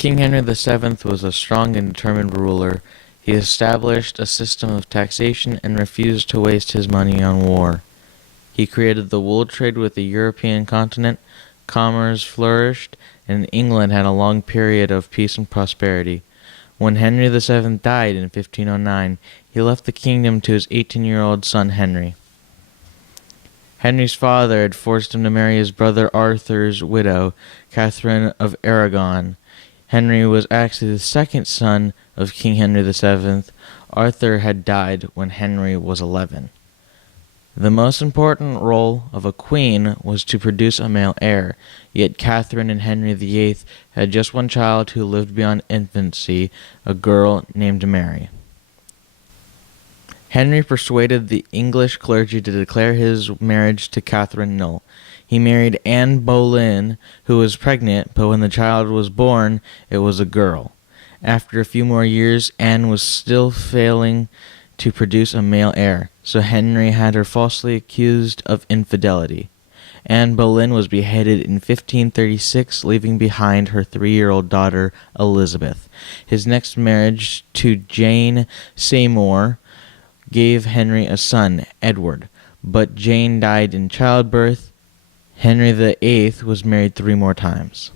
King Henry VII was a strong and determined ruler. He established a system of taxation and refused to waste his money on war. He created the wool trade with the European continent, commerce flourished, and England had a long period of peace and prosperity. When Henry VII died in 1509, he left the kingdom to his 18-year-old son Henry. Henry's father had forced him to marry his brother Arthur's widow, Catherine of Aragon. Henry was actually the second son of King Henry VII. Arthur had died when Henry was 11. The most important role of a queen was to produce a male heir, yet Catherine and Henry VIII had just one child who lived beyond infancy, a girl named Mary. Henry persuaded the English clergy to declare his marriage to Catherine null. He married Anne Boleyn, who was pregnant, but when the child was born, it was a girl. After a few more years, Anne was still failing to produce a male heir, so Henry had her falsely accused of infidelity. Anne Boleyn was beheaded in 1536, leaving behind her 3-year-old daughter, Elizabeth. His next marriage to Jane Seymour gave Henry a son, Edward, but Jane died in childbirth. Henry VIII was married 3 more times.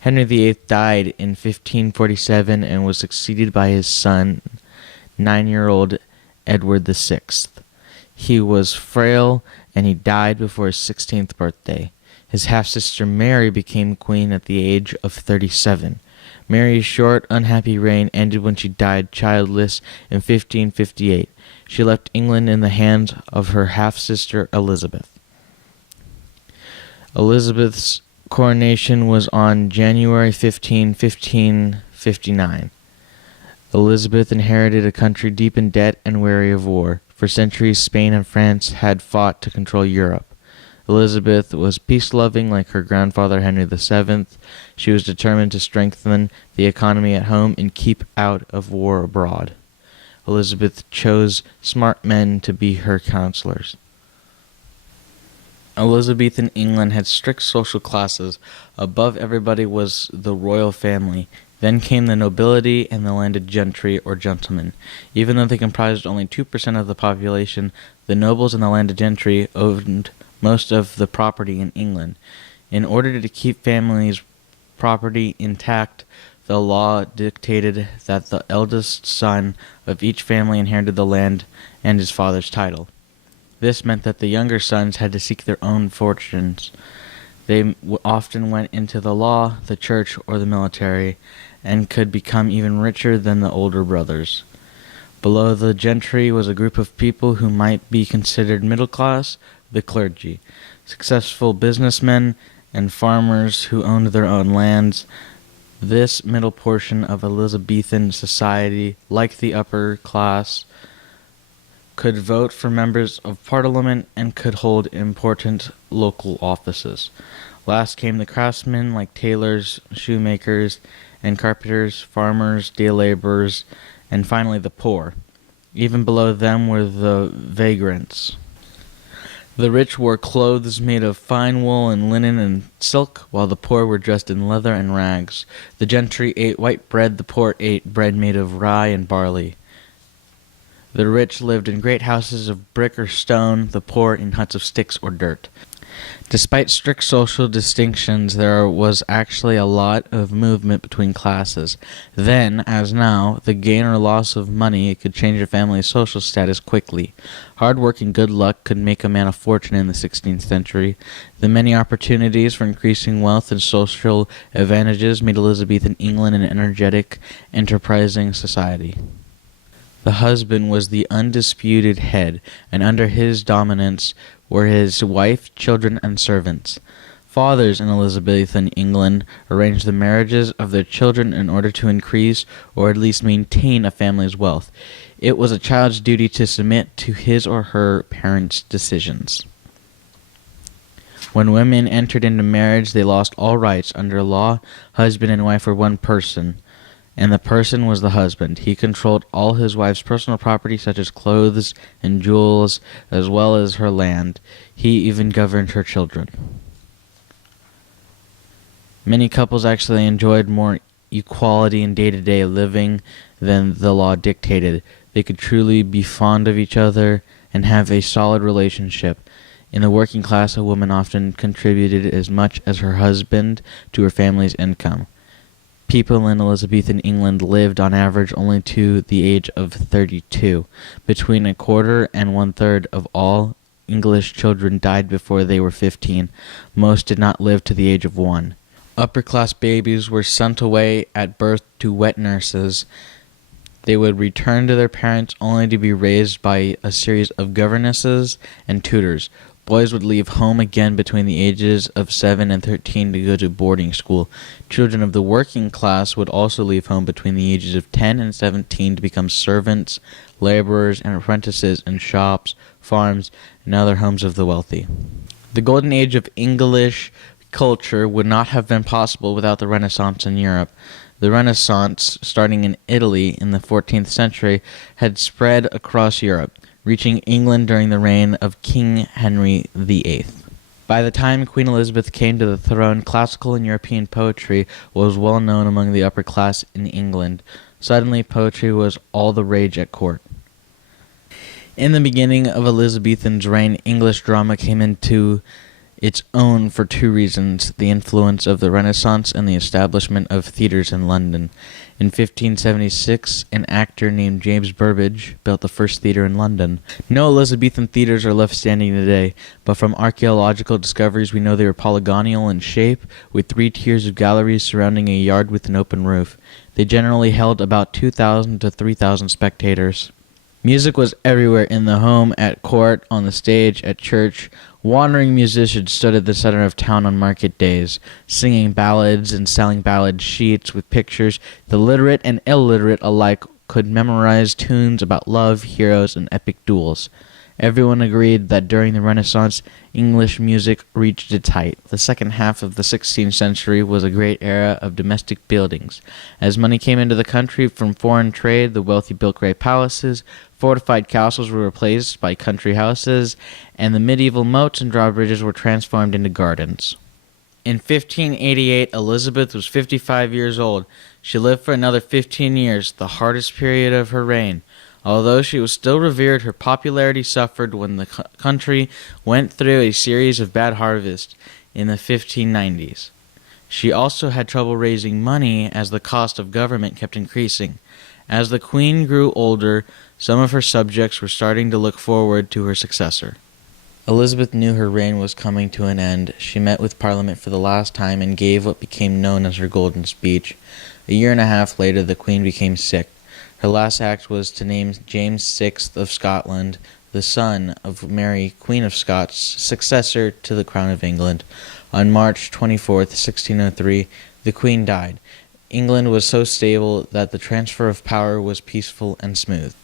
Henry VIII died in 1547 and was succeeded by his son, 9-year-old Edward VI. He was frail and he died before his 16th birthday. His half-sister Mary became queen at the age of 37. Mary's short, unhappy reign ended when she died childless in 1558. She left England in the hands of her half-sister Elizabeth. Elizabeth's coronation was on January 15, 1559. Elizabeth inherited a country deep in debt and weary of war. For centuries, Spain and France had fought to control Europe. Elizabeth was peace-loving like her grandfather Henry VII. She was determined to strengthen the economy at home and keep out of war abroad. Elizabeth chose smart men to be her counselors. Elizabethan England had strict social classes. Above everybody was the royal family. Then came the nobility and the landed gentry or gentlemen. Even though they comprised only 2% of the population, the nobles and the landed gentry owned most of the property in England. In order to keep families' property intact, the law dictated that the eldest son of each family inherited the land and his father's title. This meant that the younger sons had to seek their own fortunes. They often went into the law, the church, or the military, and could become even richer than the older brothers. Below the gentry was a group of people who might be considered middle class, the clergy, successful businessmen, and farmers who owned their own lands. This middle portion of Elizabethan society, like the upper class, could vote for members of parliament and could hold important local offices. Last came the craftsmen like tailors, shoemakers, and carpenters, farmers, day laborers, and finally the poor. Even below them were the vagrants. The rich wore clothes made of fine wool and linen and silk, while the poor were dressed in leather and rags. The gentry ate white bread, the poor ate bread made of rye and barley. The rich lived in great houses of brick or stone, the poor in huts of sticks or dirt. Despite strict social distinctions, there was actually a lot of movement between classes. Then, as now, the gain or loss of money could change a family's social status quickly. Hard work and good luck could make a man a fortune in the 16th century. The many opportunities for increasing wealth and social advantages made Elizabethan England an energetic, enterprising society. The husband was the undisputed head, and under his dominance were his wife, children, and servants. Fathers in Elizabethan England arranged the marriages of their children in order to increase or at least maintain a family's wealth. It was a child's duty to submit to his or her parents' decisions. When women entered into marriage, they lost all rights. Under law, husband and wife were one person, and the person was the husband. He controlled all his wife's personal property, such as clothes and jewels, as well as her land. He even governed her children. Many couples actually enjoyed more equality in day-to-day living than the law dictated. They could truly be fond of each other and have a solid relationship. In the working class, a woman often contributed as much as her husband to her family's income. People in Elizabethan England lived on average only to the age of 32. Between a quarter and one-third of all English children died before they were 15. Most did not live to the age of 1. Upper-class babies were sent away at birth to wet nurses. They would return to their parents only to be raised by a series of governesses and tutors. Boys would leave home again between the ages of 7 and 13 to go to boarding school. Children of the working class would also leave home between the ages of 10 and 17 to become servants, laborers, and apprentices in shops, farms, and other homes of the wealthy. The golden age of English culture would not have been possible without the Renaissance in Europe. The Renaissance, starting in Italy in the 14th century, had spread across Europe, reaching England during the reign of King Henry VIII. By the time Queen Elizabeth came to the throne, classical and European poetry was well known among the upper class in England. Suddenly, poetry was all the rage at court. In the beginning of Elizabethan's reign, English drama came into its own for two reasons: the influence of the Renaissance and the establishment of theatres in London. In 1576, an actor named James Burbage built the first theatre in London. No Elizabethan theatres are left standing today, but from archaeological discoveries we know they were polygonal in shape, with 3 tiers of galleries surrounding a yard with an open roof. They generally held about 2,000 to 3,000 spectators. Music was everywhere: in the home, at court, on the stage, at church. Wandering musicians stood at the center of town on market days, singing ballads and selling ballad sheets with pictures. The literate and illiterate alike could memorize tunes about love, heroes, and epic duels. Everyone agreed that during the Renaissance, English music reached its height. The second half of the 16th century was a great era of domestic buildings. As money came into the country from foreign trade, the wealthy built great palaces, fortified castles were replaced by country houses, and the medieval moats and drawbridges were transformed into gardens. In 1588, Elizabeth was 55 years old. She lived for another 15 years, the hardest period of her reign. Although she was still revered, her popularity suffered when the country went through a series of bad harvests in the 1590s. She also had trouble raising money as the cost of government kept increasing. As the queen grew older, some of her subjects were starting to look forward to her successor. Elizabeth knew her reign was coming to an end. She met with Parliament for the last time and gave what became known as her Golden Speech. A year and a half later, the queen became sick. Her last act was to name James VI of Scotland, the son of Mary, Queen of Scots, successor to the crown of England. On March 24, 1603, the Queen died. England was so stable that the transfer of power was peaceful and smooth.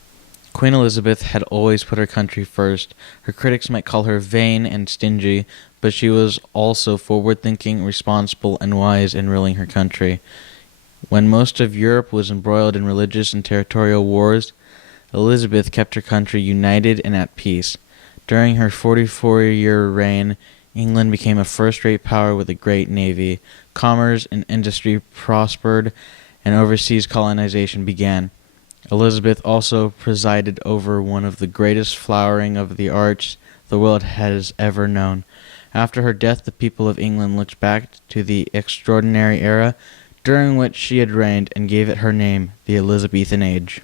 Queen Elizabeth had always put her country first. Her critics might call her vain and stingy, but she was also forward-thinking, responsible, and wise in ruling her country. When most of Europe was embroiled in religious and territorial wars, Elizabeth kept her country united and at peace. During her 44-year reign, England became a first-rate power with a great navy. Commerce and industry prospered, and overseas colonization began. Elizabeth also presided over one of the greatest flowering of the arts the world has ever known. After her death, the people of England looked back to the extraordinary era during which she had reigned and gave it her name, the Elizabethan Age.